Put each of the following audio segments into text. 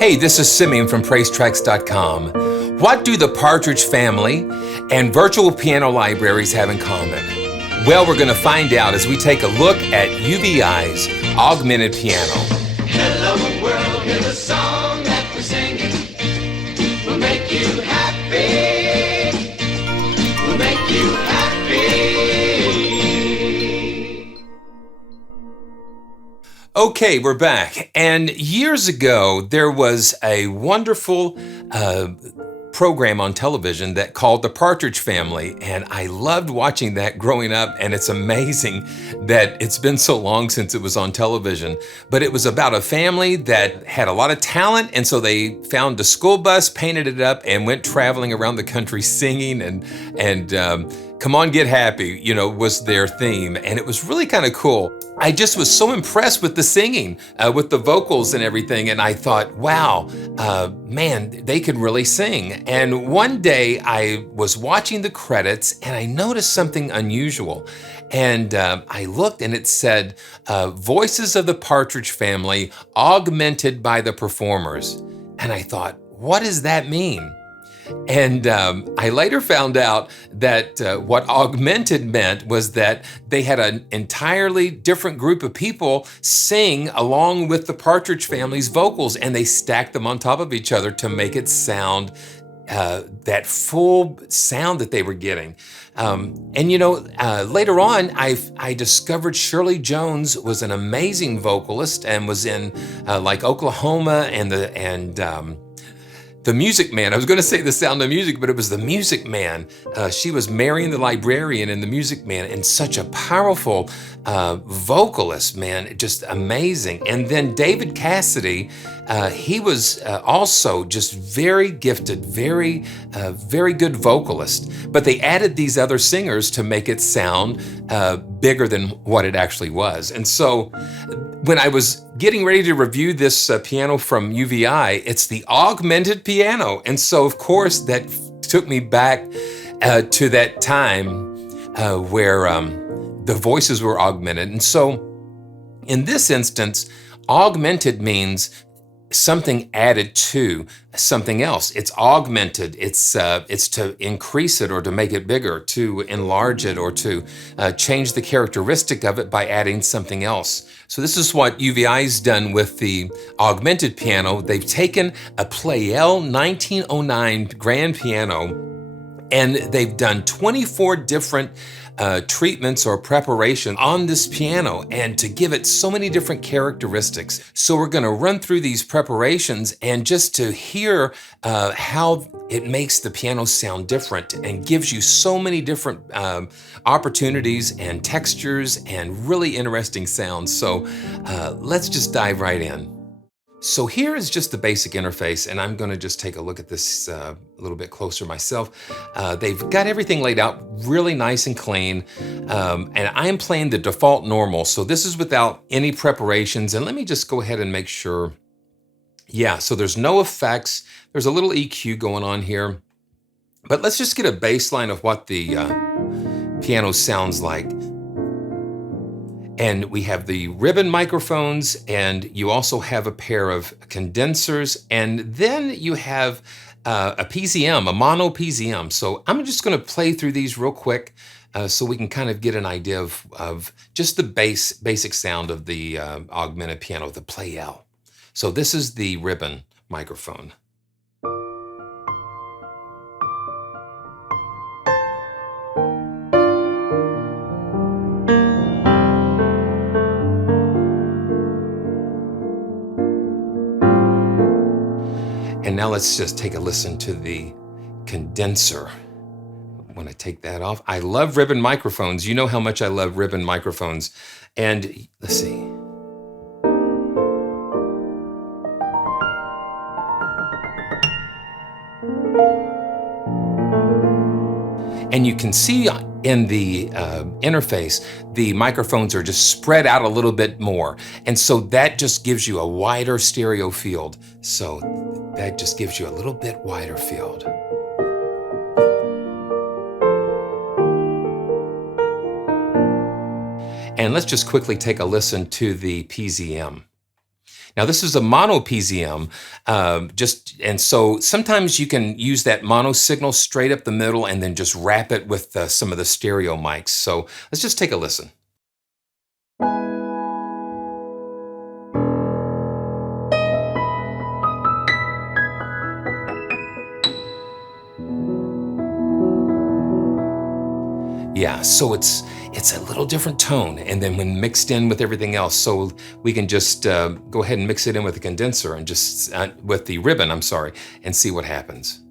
Hey, this is Simeon from PraiseTracks.com. What do the Partridge Family and virtual piano libraries have in common? Well, we're going to find out as we take a look at UVI's Augmented Piano. Hello world, here's a song that we're singing. We'll make you happy. We'll make you happy. Okay, we're back. And years ago, there was a wonderful program on television that called The Partridge Family, and I loved watching that growing up, and it's amazing that it's been so long since it was on television. But it was about a family that had a lot of talent, and so they found a school bus, painted it up, and went traveling around the country singing, and Come On Get Happy, you know, was their theme, and it was really kind of cool. I just was so impressed with the singing, with the vocals and everything, and I thought, wow, man, they could really sing. And one day I was watching the credits and I noticed something unusual. And I looked and it said, Voices of the Partridge Family augmented by the performers. And I thought, what does that mean? And I later found out that what augmented meant was that they had an entirely different group of people sing along with the Partridge Family's vocals, and they stacked them on top of each other to make it sound that full sound that they were getting. And you know, later on, I discovered Shirley Jones was an amazing vocalist and was in like Oklahoma and The Music Man. I was going to say The Sound of Music, but it was The Music Man. She was Marion the Librarian in The Music Man, and such a powerful vocalist, man, just amazing. And then David Cassidy, he was also just very gifted, very good vocalist. But they added these other singers to make it sound bigger than what it actually was. And so when I was getting ready to review this piano from UVI, it's the Augmented Piano. And so, of course, that took me back to that time where the voices were augmented. And so, in this instance, augmented means something added to something else. It's augmented. It's to increase it or to make it bigger, to enlarge it or to change the characteristic of it by adding something else. So this is what UVI's done with the Augmented Piano. They've taken a Pleyel 1909 grand piano and they've done 24 different treatments or preparation on this piano, and to give it so many different characteristics. So we're going to run through these preparations and just to hear how it makes the piano sound different and gives you so many different opportunities and textures and really interesting sounds. So let's just dive right in. So here is just the basic interface, and I'm going to just take a look at this a little bit closer myself. They've got everything laid out really nice and clean, and I am playing the default normal, so this is without any preparations. And let me just go ahead and make sure. Yeah, so there's no effects. There's a little EQ going on here, but let's just get a baseline of what the piano sounds like. And we have the ribbon microphones, and you also have a pair of condensers, and then you have a PZM, a mono PZM. So I'm just going to play through these real quick so we can kind of get an idea of just the basic sound of the augmented piano, the Pleyel. So this is the ribbon microphone. And now let's just take a listen to the condenser. When I take that off, I love ribbon microphones. You know how much I love ribbon microphones. And let's see. And you can see in the interface, the microphones are just spread out a little bit more. And so that just gives you a wider stereo field. So that just gives you a little bit wider field. And let's just quickly take a listen to the PZM. Now this is a mono PZM, and so sometimes you can use that mono signal straight up the middle and then just wrap it with some of the stereo mics. So let's just take a listen. Yeah, so it's a little different tone, and then when mixed in with everything else, so we can just go ahead and mix it in with the condenser and just with the ribbon, I'm sorry, and see what happens.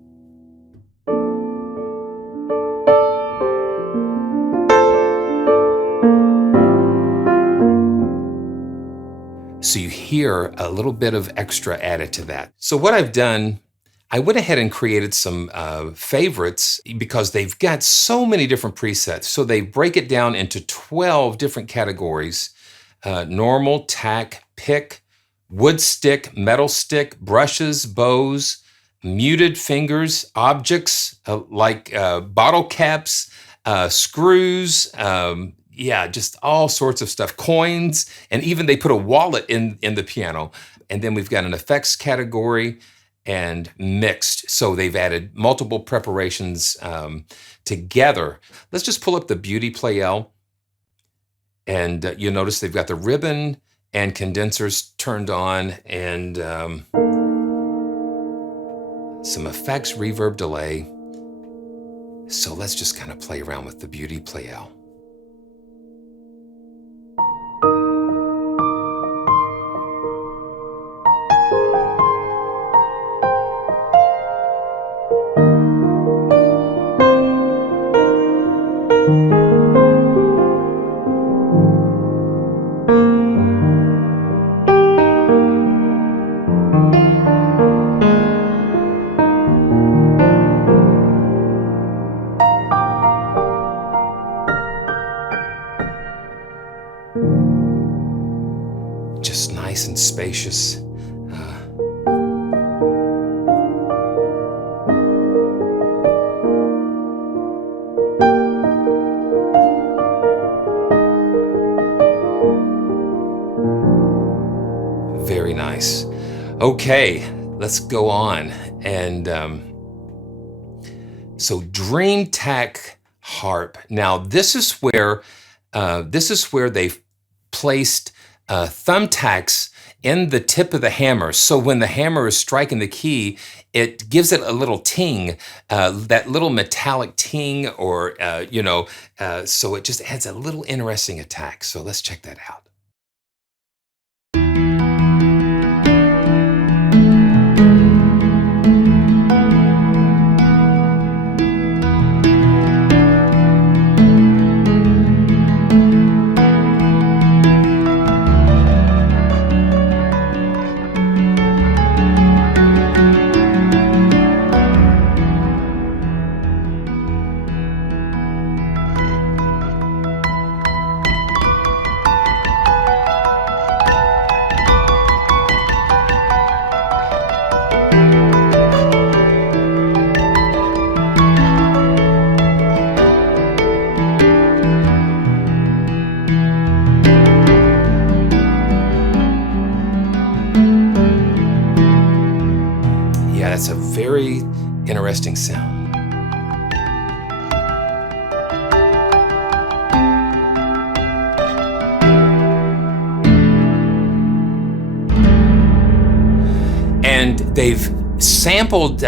So you hear a little bit of extra added to that. So what I've done, I went ahead and created some favorites because they've got so many different presets. So they break it down into 12 different categories: normal, tack, pick, wood stick, metal stick, brushes, bows, muted fingers, objects like bottle caps, screws, yeah, just all sorts of stuff, coins, and even they put a wallet in the piano. And then we've got an effects category and mixed. So they've added multiple preparations together. Let's just pull up the Beauty Pleyel, and you'll notice they've got the ribbon and condensers turned on, and some effects, reverb, delay. So let's just kind of play around with the Beauty Pleyel. Just nice and spacious. Very nice. Okay, let's go on. And so Dream Tack harp. Now this is where they've placed thumbtacks in the tip of the hammer. So when the hammer is striking the key, it gives it a little ting, that little metallic ting, or, so it just adds a little interesting attack. So let's check that out. That's a very interesting sound. And they've sampled,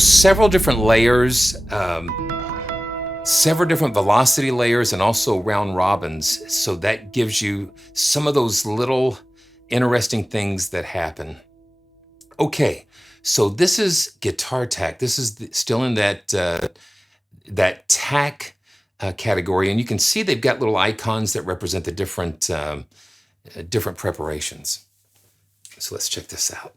several different layers, several different velocity layers, and also round robins. So that gives you some of those little interesting things that happen. Okay. So this is guitar tack. This is still in that tack category, and you can see they've got little icons that represent the different preparations. So let's check this out.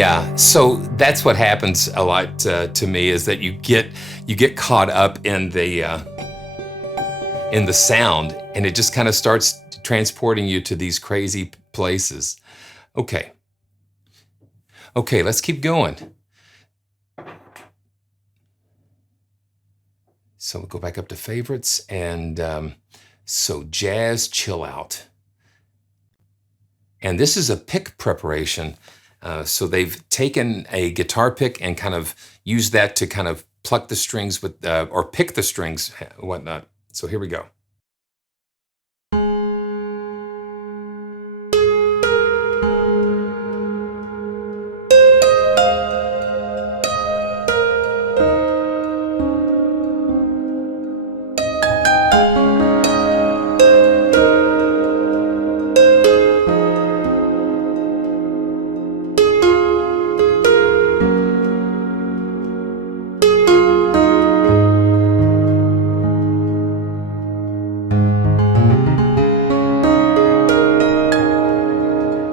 Yeah, so that's what happens a lot to me, is that you get caught up in the sound, and it just kind of starts transporting you to these crazy places. Okay, let's keep going. So we'll go back up to favorites, and so jazz chill out. And this is a pick preparation. So they've taken a guitar pick and kind of used that to kind of pluck the strings with, or pick the strings, whatnot. So here we go.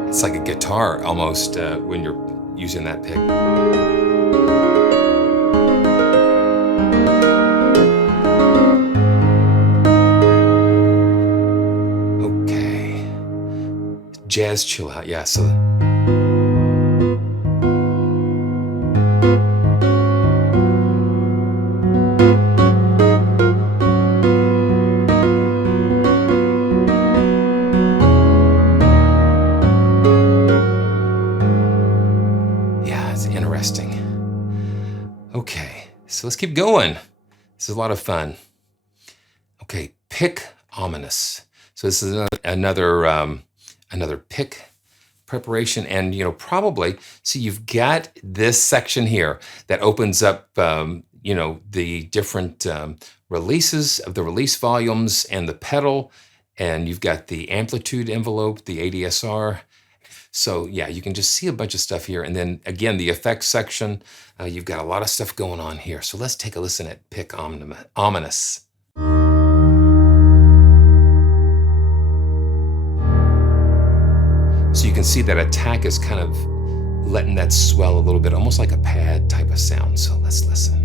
It's like a guitar almost when you're using that pick. Okay. Jazz chill out, yeah, so. Okay, so let's keep going. This is a lot of fun. Okay, pick ominous. So this is another pick preparation, and probably, so you've got this section here that opens up the different releases of the release volumes and the pedal, and you've got the amplitude envelope, the ADSR. So yeah, you can just see a bunch of stuff here. And then again, the effects section, you've got a lot of stuff going on here. So let's take a listen at Pick Ominous. So you can see that attack is kind of letting that swell a little bit, almost like a pad type of sound. So let's listen.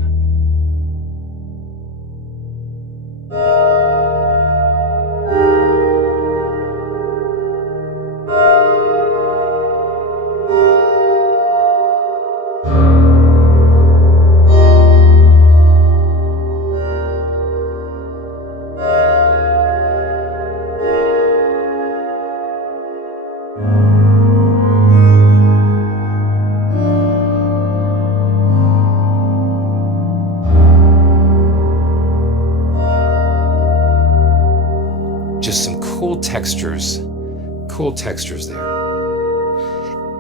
Just some cool textures there.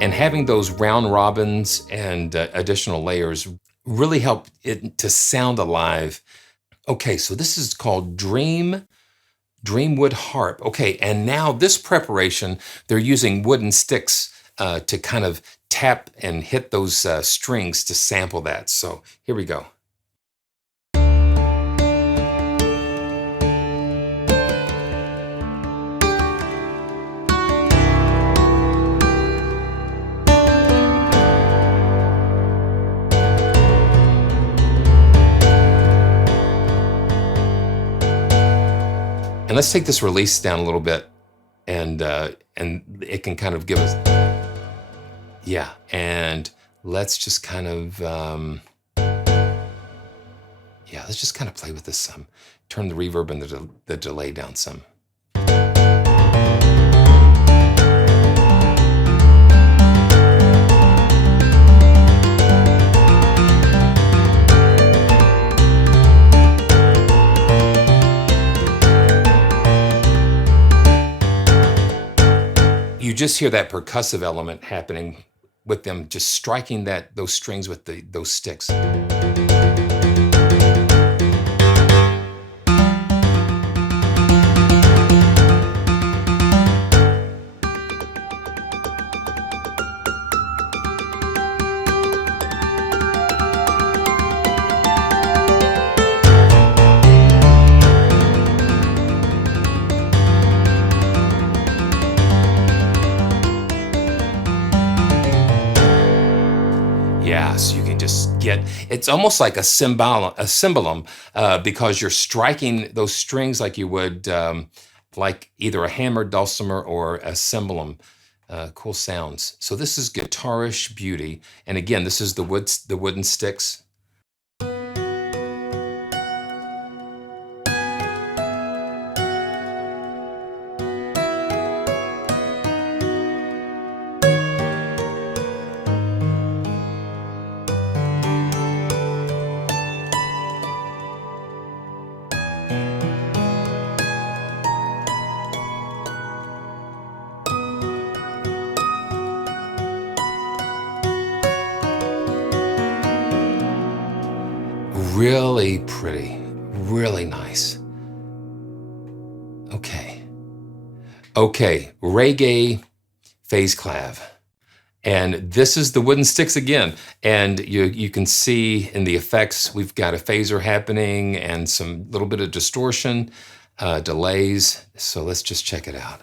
And having those round robins and additional layers really help it to sound alive. Okay, so this is called Dreamwood Harp. Okay, and now this preparation, they're using wooden sticks to kind of tap and hit those strings to sample that. So here we go. And let's take this release down a little bit, and it can kind of give us, yeah. And let's just kind of, let's just kind of play with this some. Turn the reverb and the delay down some. You just hear that percussive element happening with them just striking those strings with those sticks. Yeah, so you can just get, it's almost like a cymbalum, because you're striking those strings like you would, like either a hammered dulcimer or a cymbalum. Cool sounds. So this is Guitarish Beauty. And again, this is the wooden sticks. Really pretty, really nice. Okay, RAGGAE phase clav. And this is the wooden sticks again. And you can see in the effects, we've got a phaser happening and some little bit of distortion, delays. So let's just check it out.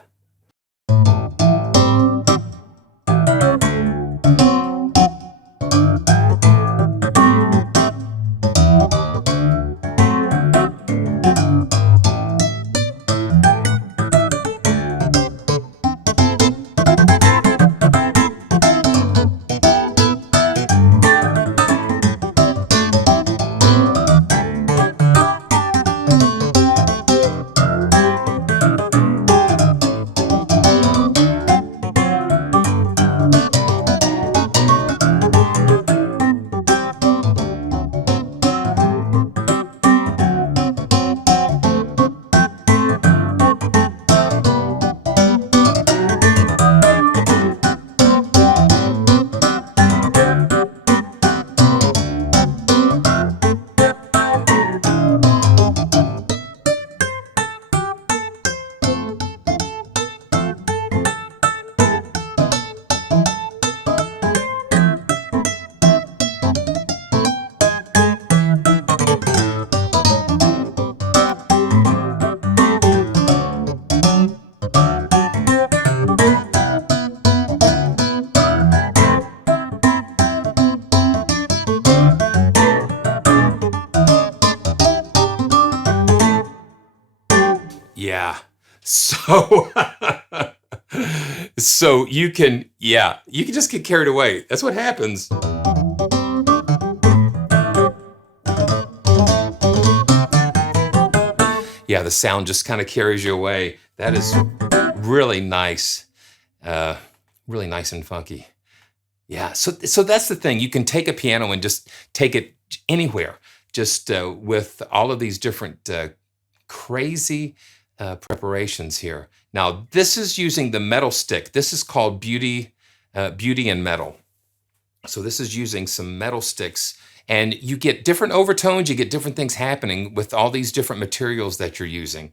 Yeah. So, so you can, yeah, you can just get carried away. That's what happens. Yeah, the sound just kind of carries you away. That is really nice. Really nice and funky. Yeah, so that's the thing. You can take a piano and just take it anywhere, just with all of these different crazy preparations here. Now, this is using the metal stick. This is called Beauty and Metal. So this is using some metal sticks, and you get different overtones, you get different things happening with all these different materials that you're using.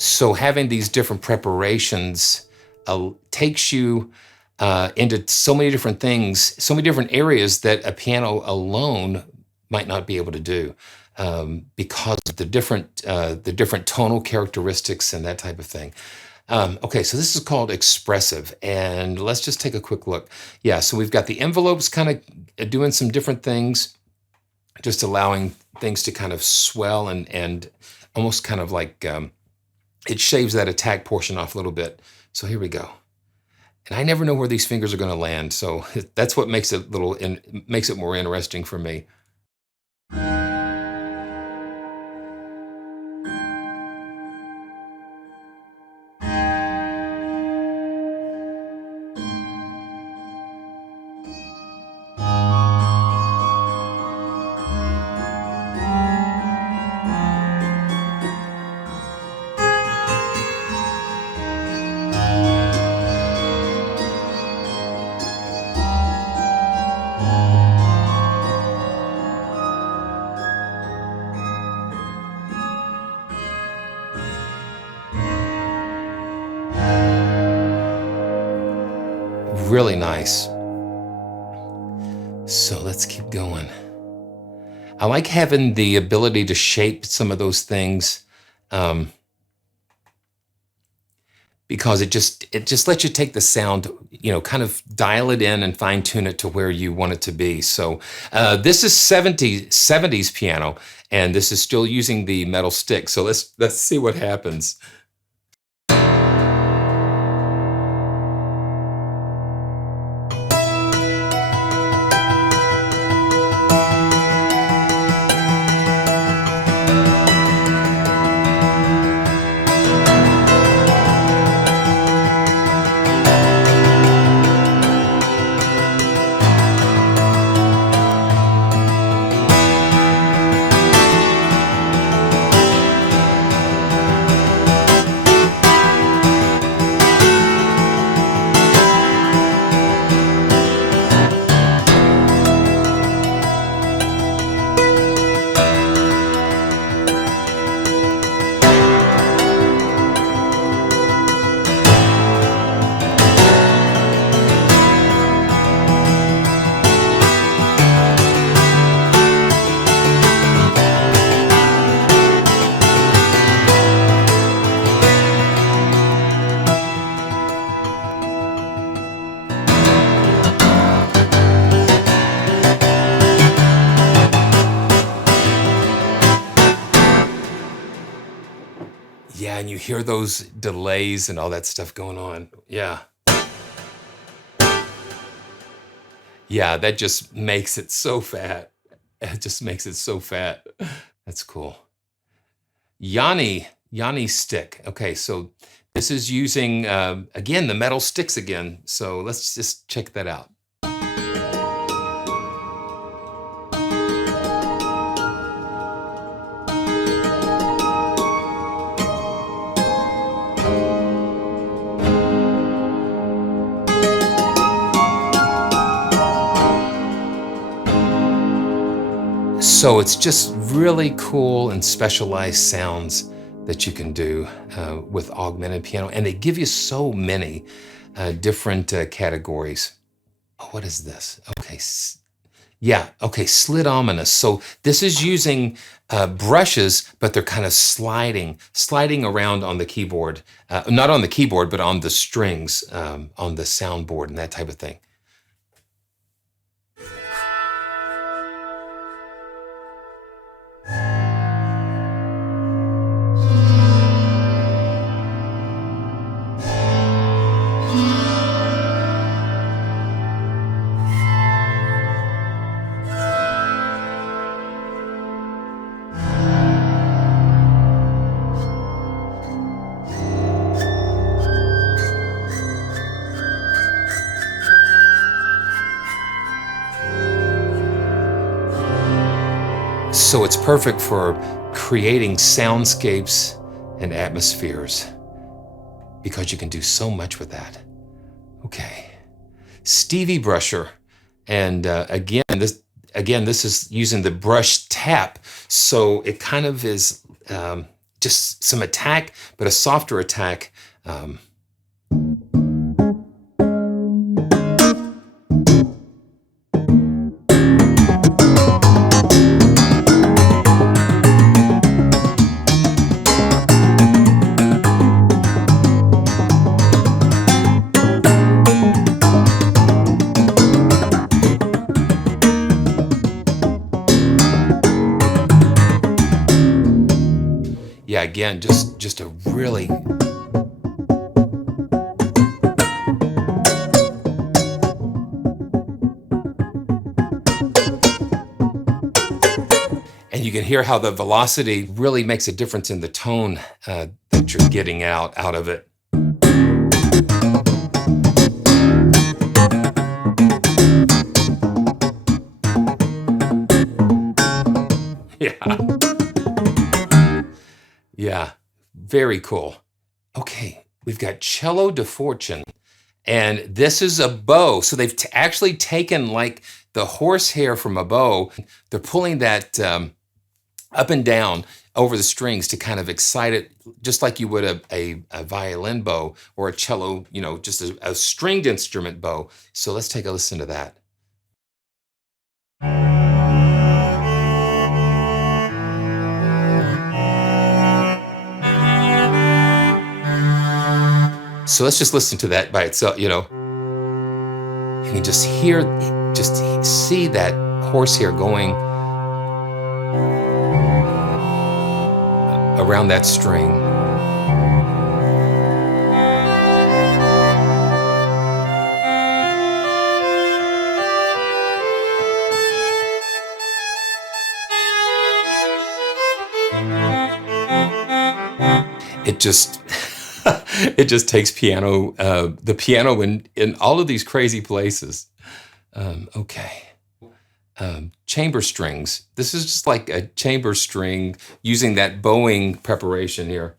So having these different preparations takes you into so many different things, so many different areas that a piano alone might not be able to do, because of the different tonal characteristics and that type of thing. Okay, so this is called expressive, and let's just take a quick look. Yeah, so we've got the envelopes kind of doing some different things. just allowing things to kind of swell and almost kind of like it shaves that attack portion off a little bit. So here we go. And I never know where these fingers are going to land, so that's what makes it makes it more interesting for me. Really nice. So let's keep going. I like having the ability to shape some of those things because it just lets you take the sound, you know, kind of dial it in and fine tune it to where you want it to be. So this is 70s piano, and this is still using the metal stick. So let's see what happens. Yeah, and you hear those delays and all that stuff going on. Yeah. Yeah, that just makes it so fat. It just makes it so fat. That's cool. Yanni stick. Okay, so this is using, again, the metal sticks again. So let's just check that out. So it's just really cool and specialized sounds that you can do with augmented piano, and they give you so many different categories. Oh, what is this? Okay, yeah, okay, SLIDOMINOUS. So this is using brushes, but they're kind of sliding around on the keyboard. Not on the keyboard, but on the strings, on the soundboard and that type of thing. So it's perfect for creating soundscapes and atmospheres because you can do so much with that. Okay, STEVIE brusher, and again this is using the brush tap, so it kind of is just some attack, but a softer attack. Yeah, again, just a really... And you can hear how the velocity really makes a difference in the tone that you're getting out of it. Yeah. Yeah, very cool. Okay, we've got Cello de Fortune, and this is a bow. So they've actually taken like the horsehair from a bow. They're pulling that up and down over the strings to kind of excite it, just like you would a violin bow or a cello, you know, just a stringed instrument bow. So let's take a listen to that. So let's just listen to that by itself, you know. You can just hear, just see that horsehair going around that string. It just, it just takes piano, the piano in all of these crazy places. Okay. Chamber strings. This is just like a chamber string using that bowing preparation here.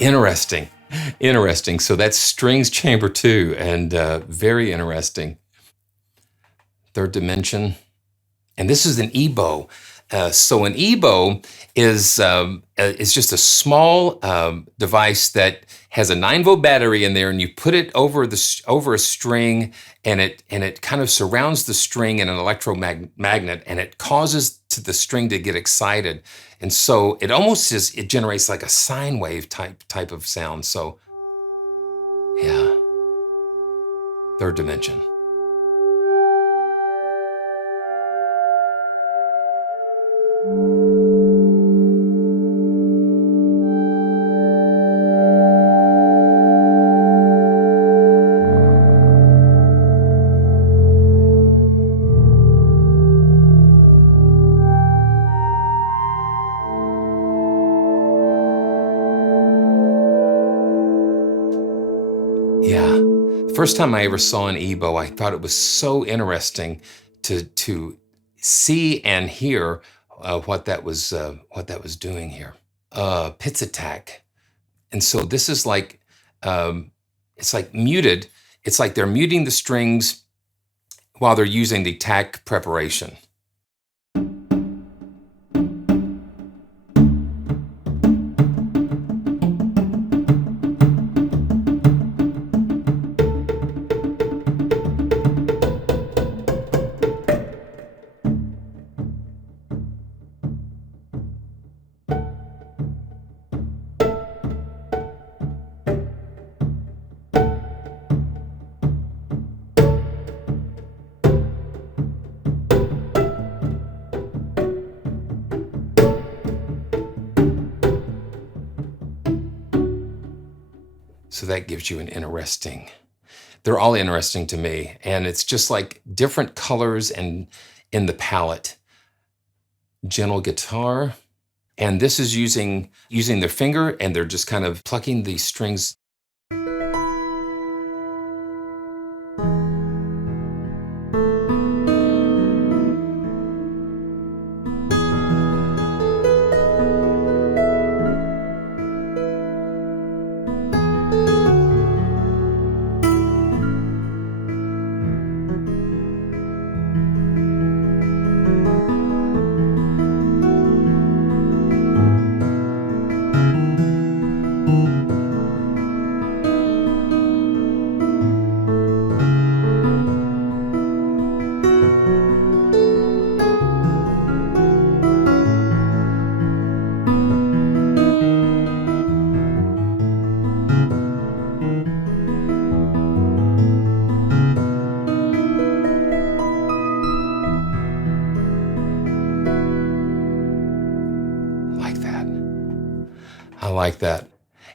Interesting, interesting. So that's strings chamber 2, and very interesting. Third dimension, and this is an E-bow. So an E-bow is just a small device that has a 9-volt battery in there, and you put it over a string, and it kind of surrounds the string in an electromagnet, and it causes the string to get excited, and so it almost it generates like a sine wave type of sound. So yeah, third dimension. Yeah, first time I ever saw an E-bow, I thought it was so interesting to see and hear what that was doing here. PIZZATACK, and so this is like it's like muted. It's like they're muting the strings while they're using the TACK preparation. So that gives you an interesting, they're all interesting to me. And it's just like different colors and in the palette. Gentle guitar. And this is using their finger, and they're just kind of plucking the strings. I like that.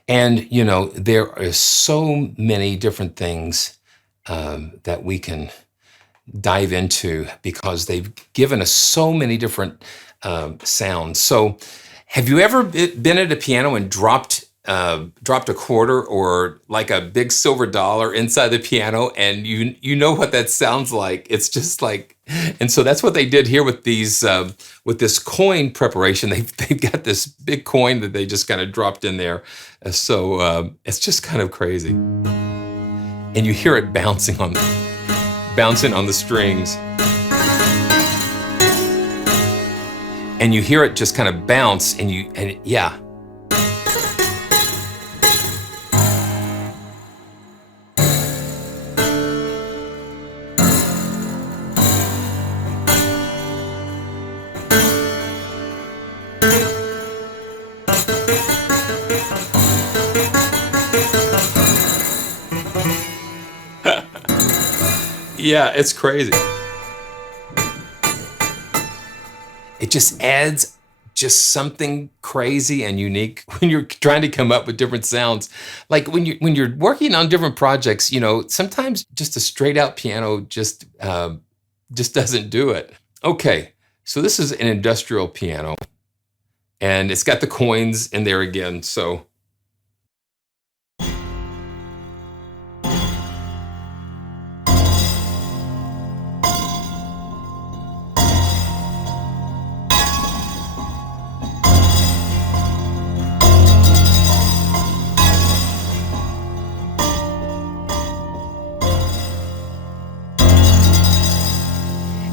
And, you know, there are so many different things that we can dive into because they've given us so many different sounds. So, have you ever been at a piano and dropped a quarter or like a big silver dollar inside the piano, and you know what that sounds like? It's just like, and so that's what they did here with these with this coin preparation. They've got this big coin that they just kind of dropped in there. So it's just kind of crazy, and you hear it bouncing on the strings. And you hear it just kind of bounce, and yeah. Yeah, it's crazy. It just adds just something crazy and unique when you're trying to come up with different sounds. Like when you're working on different projects, you know, sometimes just a straight out piano just doesn't do it. Okay, so this is an industrial piano, and it's got the coins in there again. So.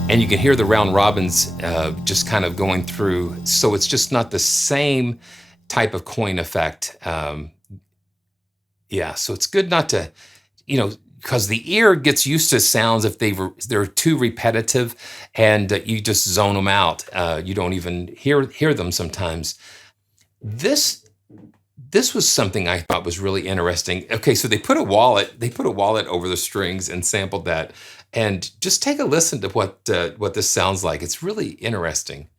And you can hear the round robins just kind of going through. So it's just not the same type of coin effect. Yeah, so it's good not to, you know, because the ear gets used to sounds if they're too repetitive, and you just zone them out. You don't even hear them sometimes. This was something I thought was really interesting. Okay, so they put a wallet over the strings and sampled that. And just take a listen to what this sounds like. It's really interesting.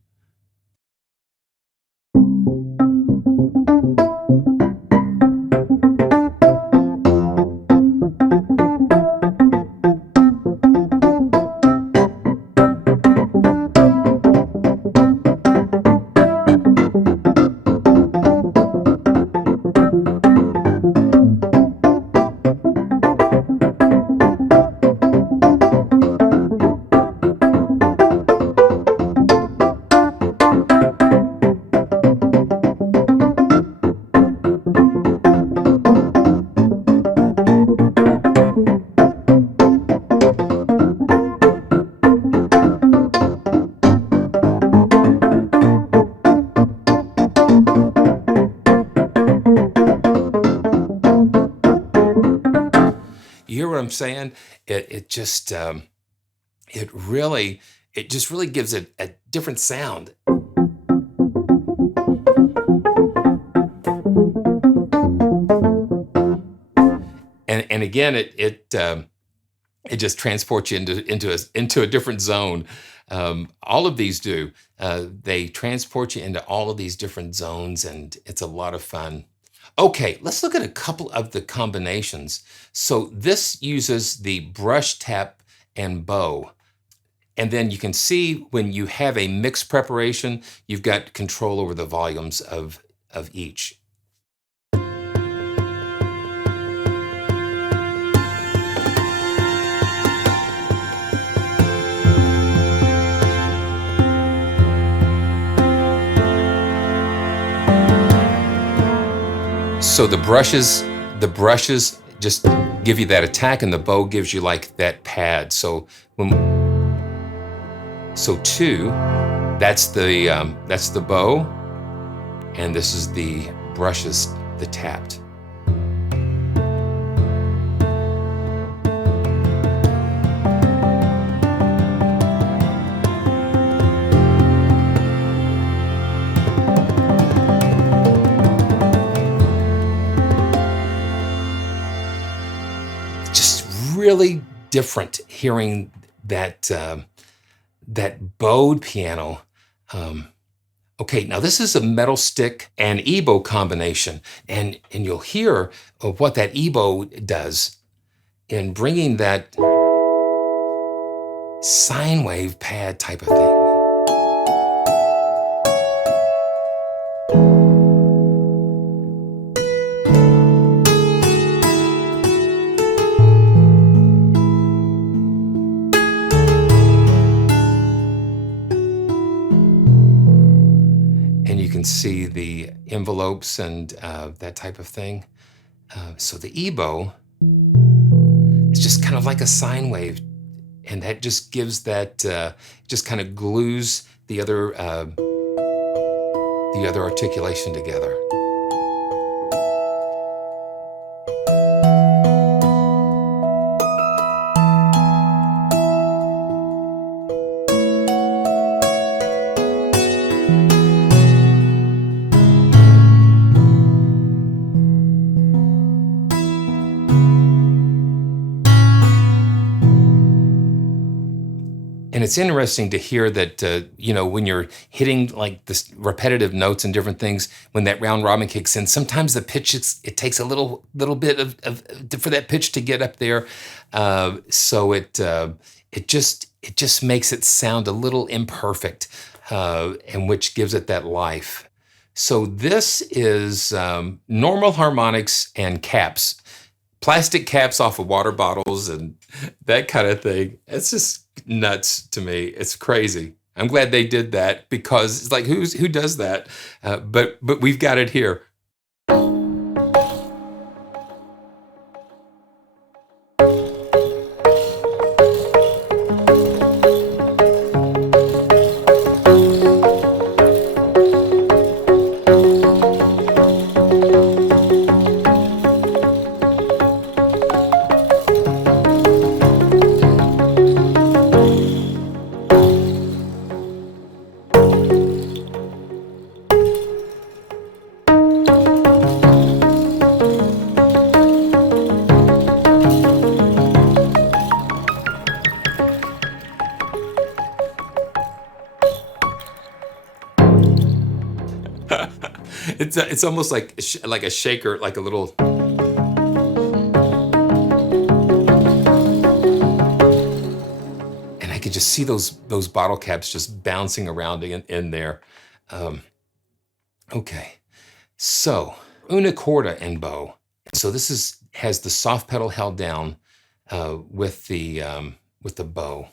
You hear what I'm saying? It just really gives it a different sound. And again, it just transports you into a different zone. All of these do. They transport you into all of these different zones, and it's a lot of fun. Okay, let's look at a couple of the combinations. So this uses the brush, tap, and bow. And then you can see when you have a mixed preparation, you've got control over the volumes of each. So the brushes just give you that attack, and the bow gives you like that pad. So two, that's the bow, and this is the brushes, the tapped. Really different hearing that bowed piano. Okay, now this is a metal stick and EBow combination, and you'll hear what that EBow does in bringing that sine wave pad type of thing. And you can see the envelopes and that type of thing. So the EBow is just kind of like a sine wave, and that just gives that, just kind of glues the other articulation together. And it's interesting to hear that, you know, when you're hitting like this repetitive notes and different things, when that round robin kicks in, sometimes the pitch, it takes a little bit of for that pitch to get up there. So it just makes it sound a little imperfect, and which gives it that life. So this is normal harmonics and caps. Plastic caps off of water bottles and that kind of thing. It's just nuts to me. It's crazy. I'm glad they did that, because it's like, who does that? But we've got it here. It's almost like a shaker, like a little. And I could just see those bottle caps just bouncing around in there. Okay, so una CORDA and BOW. So this has the soft pedal held down with the bow.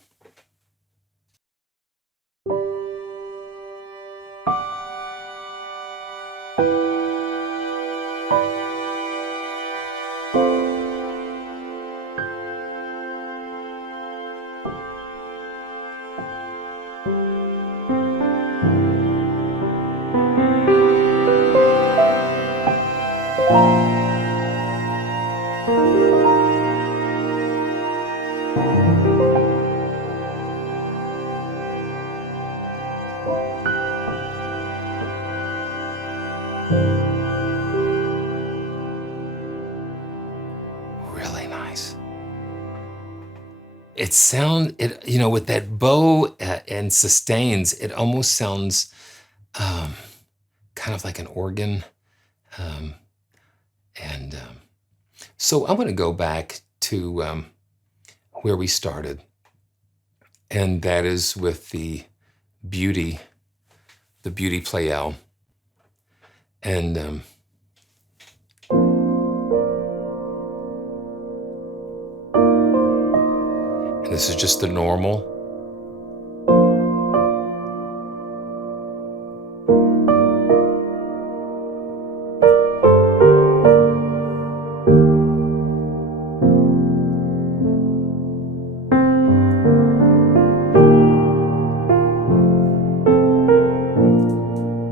Really nice. You know, with that bow and sustains, it almost sounds kind of like an organ. So I'm going to go back to where we started, and that is with the beauty Pleyel. And this is just the normal.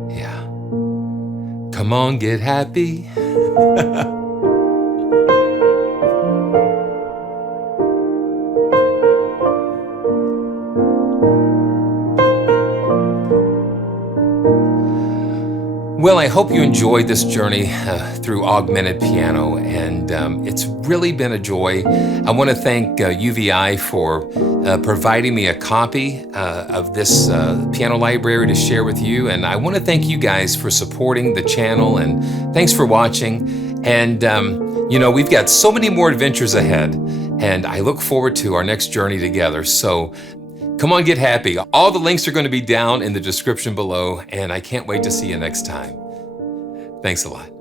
Yeah. Come on, get happy. Well, I hope you enjoyed this journey through augmented piano, and it's really been a joy. I want to thank UVI for providing me a copy of this piano library to share with you, and I want to thank you guys for supporting the channel, and thanks for watching. And you know, we've got so many more adventures ahead, and I look forward to our next journey together. So come on, get happy. All the links are going to be down in the description below, and I can't wait to see you next time. Thanks a lot.